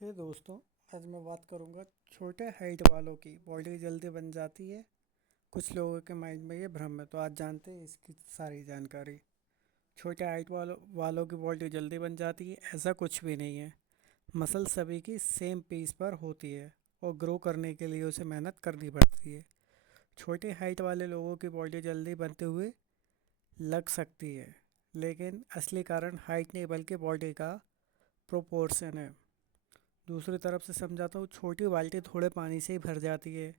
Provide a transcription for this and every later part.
हे दोस्तों, आज मैं बात करूंगा छोटे हाइट वालों की बॉडी जल्दी बन जाती है। कुछ लोगों के माइंड में ये भ्रम है, तो आज जानते हैं इसकी सारी जानकारी। छोटे हाइट वालों की बॉडी जल्दी बन जाती है, ऐसा कुछ भी नहीं है। मसल सभी की सेम पेस पर होती है और ग्रो करने के लिए उसे मेहनत करनी पड़ती है। छोटे हाइट वाले लोगों की बॉडी जल्दी बनते हुए लग सकती है, लेकिन असली कारण हाइट नहीं बल्कि बॉडी का प्रोपोर्शन है। दूसरी तरफ से समझाता हूँ, छोटी बाल्टी थोड़े पानी से ही भर जाती है।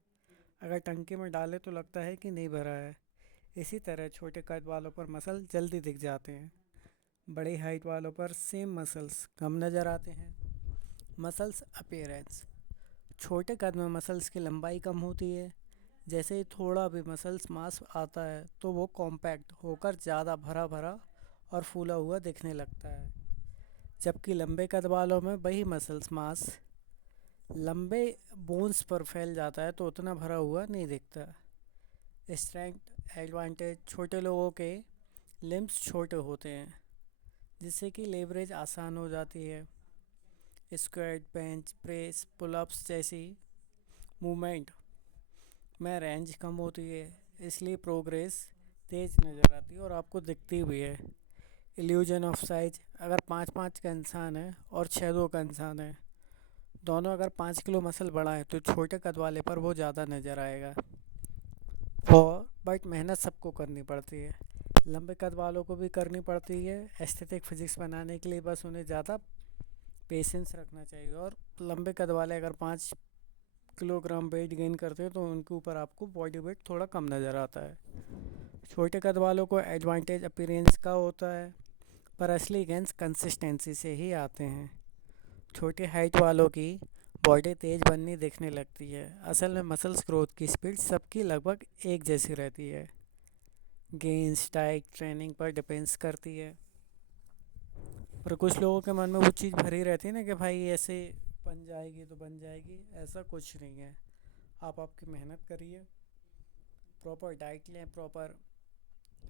अगर टंकी में डाले तो लगता है कि नहीं भरा है। इसी तरह छोटे कद वालों पर मसल जल्दी दिख जाते हैं, बड़ी हाइट वालों पर सेम मसल्स कम नज़र आते हैं। Muscles appearance. छोटे कद में मसल्स की लंबाई कम होती है। जैसे ही थोड़ा भी मसल्स मास आता है तो वो कॉम्पैक्ट होकर ज़्यादा भरा भरा और फूला हुआ दिखने लगता है। जबकि लंबे कद वालों में वही मसल्स मास लंबे बोन्स पर फैल जाता है तो उतना भरा हुआ नहीं दिखता। Strength advantage. छोटे लोगों के लिम्स छोटे होते हैं, जिससे कि लेवरेज आसान हो जाती है। स्क्वाट, बेंच प्रेस, पुलअप्स जैसी मूवमेंट में रेंज कम होती है, इसलिए प्रोग्रेस तेज नज़र आती है और आपको दिखती भी है। Illusion of size. अगर 5-5 का इंसान है और 6-2 का इंसान है, दोनों अगर 5 किलो मसल बढ़ाएं तो छोटे कद वाले पर वो ज़्यादा नज़र आएगा। और बट मेहनत सबको करनी पड़ती है। लंबे कद वालों को भी करनी पड़ती है एस्थेटिक फिजिक्स बनाने के लिए, बस उन्हें ज़्यादा पेशेंस रखना चाहिए। और लंबे कद वाले अगर 5 किलोग्राम वेट गेन करते हैं तो उनके ऊपर आपको बॉडी वेट थोड़ा कम नज़र आता है। छोटे कद वालों को एडवांटेज अपीयरेंस का होता है, पर असली गेंस कंसिस्टेंसी से ही आते हैं। छोटी हाइट वालों की बॉडी तेज बननी दिखने लगती है, असल में मसल्स ग्रोथ की स्पीड सबकी लगभग एक जैसी रहती है। गेंस डाइट ट्रेनिंग पर डिपेंड्स करती है, पर कुछ लोगों के मन में वो चीज़ भरी रहती है ना कि भाई ऐसे बन जाएगी तो बन जाएगी। ऐसा कुछ नहीं है। आप आपकी मेहनत करिए, प्रॉपर डाइट लें, प्रॉपर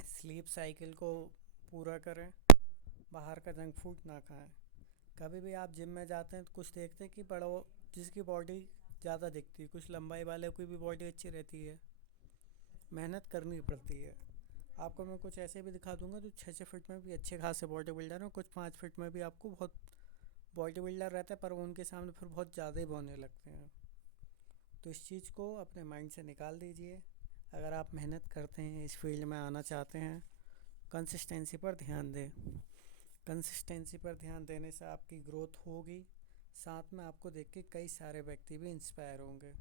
स्लीप साइकिल को पूरा करें, बाहर का जंक फूड ना खाएं। कभी भी आप जिम में जाते हैं तो कुछ देखते हैं कि बड़ा जिसकी बॉडी ज़्यादा दिखती है, कुछ लंबाई वाले की भी बॉडी अच्छी रहती है। मेहनत करनी पड़ती है। आपको मैं कुछ ऐसे भी दिखा दूंगा जो 6-6 फीट में भी अच्छे खासे बॉडी बिल्डर हैं, कुछ 5 फीट में भी आपको बहुत बॉडी बिल्डर रहता है, पर वो उनके सामने फिर बहुत ज़्यादा ही बोलने लगते हैं। तो इस चीज़ को अपने माइंड से निकाल दीजिए। अगर आप मेहनत करते हैं, इस फील्ड में आना चाहते हैं, कंसिस्टेंसी पर ध्यान दें। कंसिस्टेंसी पर ध्यान देने से आपकी ग्रोथ होगी, साथ में आपको देख के कई सारे व्यक्ति भी इंस्पायर होंगे।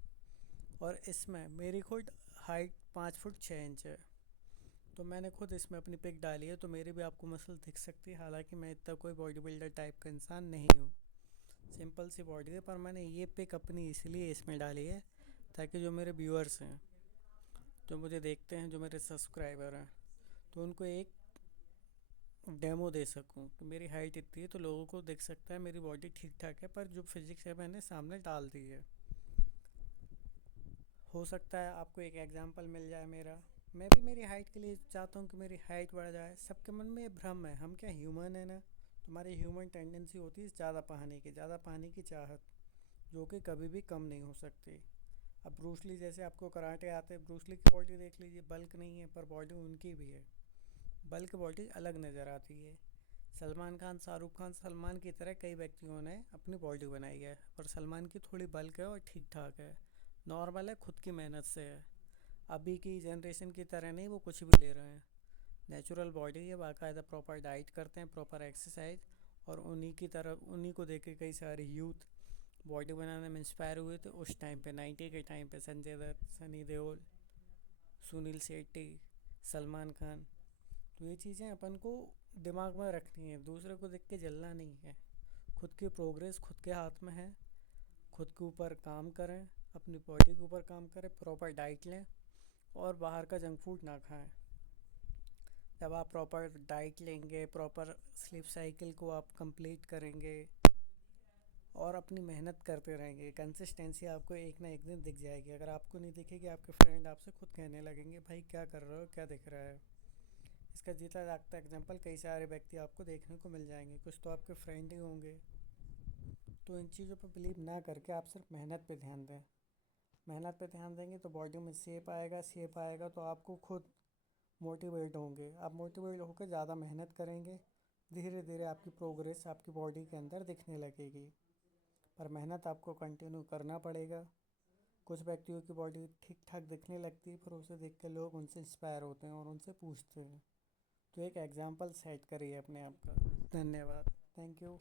और इसमें मेरी खुद हाइट 5 फुट 6 इंच है, तो मैंने खुद इसमें अपनी पिक डाली है, तो मेरी भी आपको मसल दिख सकती है। हालांकि मैं इतना कोई बॉडी बिल्डर टाइप का इंसान नहीं हूँ, सिंपल सी बॉडी है, पर मैंने ये पिक अपनी इसलिए इसमें डाली है ताकि जो मेरे व्यूअर्स हैं, जो मुझे देखते हैं, जो मेरे सब्सक्राइबर हैं, तो उनको एक डेमो दे सकूं कि मेरी हाइट इतनी है, तो लोगों को दिख सकता है मेरी बॉडी ठीक ठाक है, पर जो फिजिक्स है मैंने सामने डाल दी है। हो सकता है आपको एक एग्जांपल मिल जाए मेरा। मैं भी मेरी हाइट के लिए चाहता हूँ कि मेरी हाइट बढ़ जाए। सबके मन में ये भ्रम है, हम क्या ह्यूमन है ना, तुम्हारी ह्यूमन टेंडेंसी होती है ज़्यादा पाने की चाहत, जो कि कभी भी कम नहीं हो सकती। अब ब्रूसली जैसे आपको कराटे आते हैं, ब्रूसली की बॉडी देख लीजिए, बल्क नहीं है पर बॉडी उनकी भी है। बल्क बॉडी अलग नज़र आती है। सलमान खान, शाहरुख खान, सलमान की तरह कई व्यक्तियों ने अपनी बॉडी बनाई है, पर सलमान की थोड़ी बल्क है और ठीक ठाक है, नॉर्मल है, खुद की मेहनत से है। अभी की जनरेशन की तरह नहीं वो कुछ भी ले रहे हैं। नेचुरल बॉडी है, बाकायदा प्रॉपर डाइट करते हैं, प्रॉपर एक्सरसाइज, और उन्हीं को देख के कई सारे यूथ बॉडी बनाने में इंस्पायर हुए थे उस टाइम पे। 90 के टाइम पे संजय दत्त, सनी देओल, सुनील शेट्टी, सलमान खान। तो ये चीज़ें अपन को दिमाग में रखनी है, दूसरे को देख के जलना नहीं है। खुद की प्रोग्रेस खुद के हाथ में है। खुद के ऊपर काम करें, अपनी बॉडी के ऊपर काम करें, प्रॉपर डाइट लें और बाहर का जंक फूड ना खाएं। जब आप प्रॉपर डाइट लेंगे, प्रॉपर स्लीप साइकिल को आप कंप्लीट करेंगे और अपनी मेहनत करते रहेंगे, कंसिस्टेंसी आपको एक ना एक दिन दिख जाएगी। अगर आपको नहीं दिखेगी, आपके फ्रेंड आपसे खुद कहने लगेंगे भाई क्या कर रहे हो, क्या दिख रहा है। इसका जीता जागता एग्जांपल कई सारे व्यक्ति आपको देखने को मिल जाएंगे, कुछ तो आपके फ्रेंड ही होंगे। तो इन चीज़ों पर बिलीव ना करके आप सिर्फ मेहनत पे ध्यान दें। मेहनत पे ध्यान देंगे तो बॉडी में शेप आएगा तो आपको खुद मोटिवेट होंगे। आप मोटिवेट होकर ज़्यादा मेहनत करेंगे, धीरे धीरे आपकी प्रोग्रेस आपकी बॉडी के अंदर दिखने लगेगी। पर मेहनत आपको कंटिन्यू करना पड़ेगा। कुछ व्यक्तियों की बॉडी ठीक ठाक दिखने लगती है, पर उसे देख के लोग उनसे इंस्पायर होते हैं और उनसे पूछते हैं। तो एक एग्जाम्पल सेट करिए अपने आप का। धन्यवाद। Thank you.